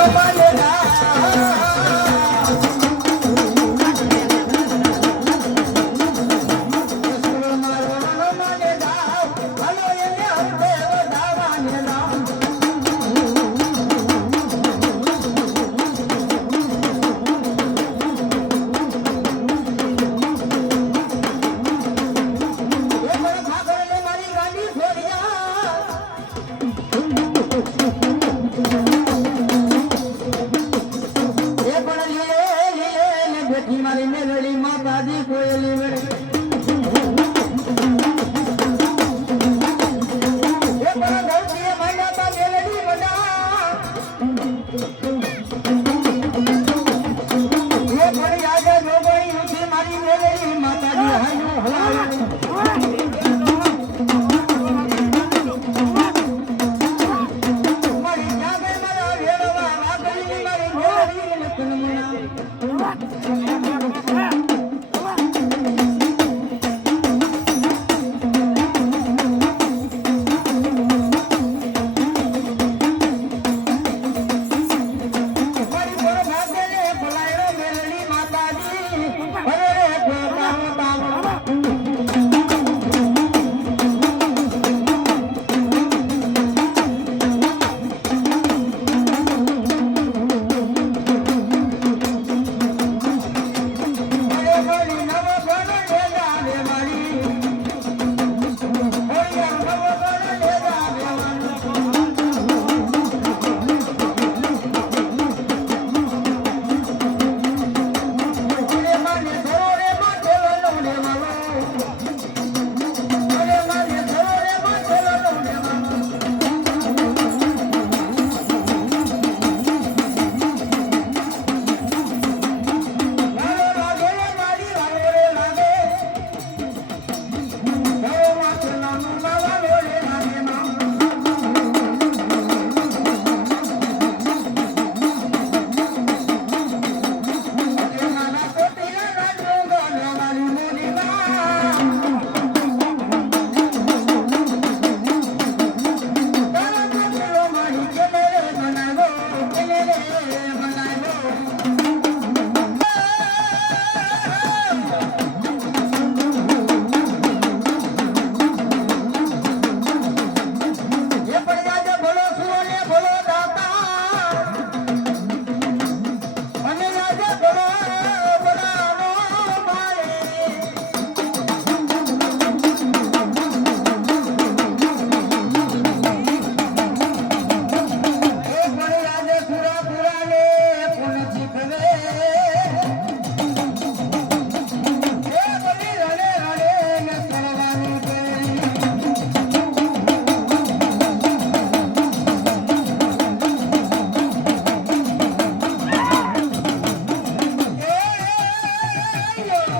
trabalhando. Thank you. Thank you.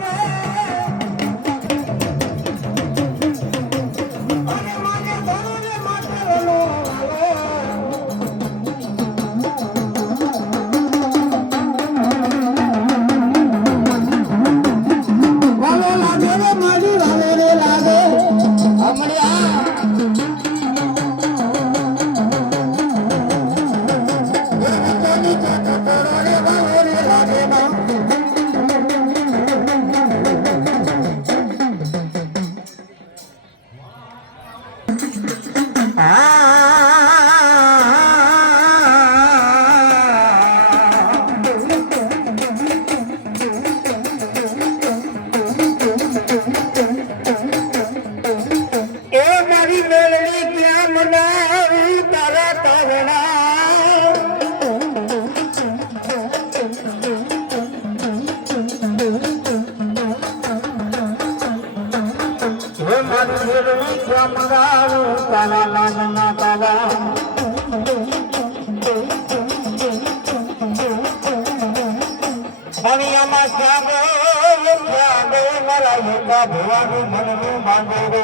பணியமா மலையா பூவாடு மனமும் பாண்டோ